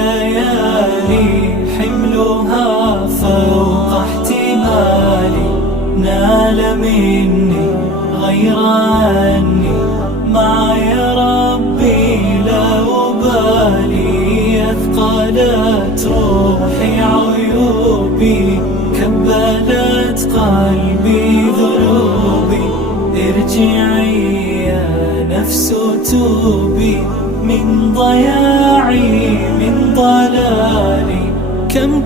الليالي حملها فوق احتمالي، نال مني غير أني معي ربي لا أبالي. أثقلت روحي عيوبي، كبلت قلبي ذنوبي، ارجعي يا نفس توبي من ضياعي من ضلالي. كم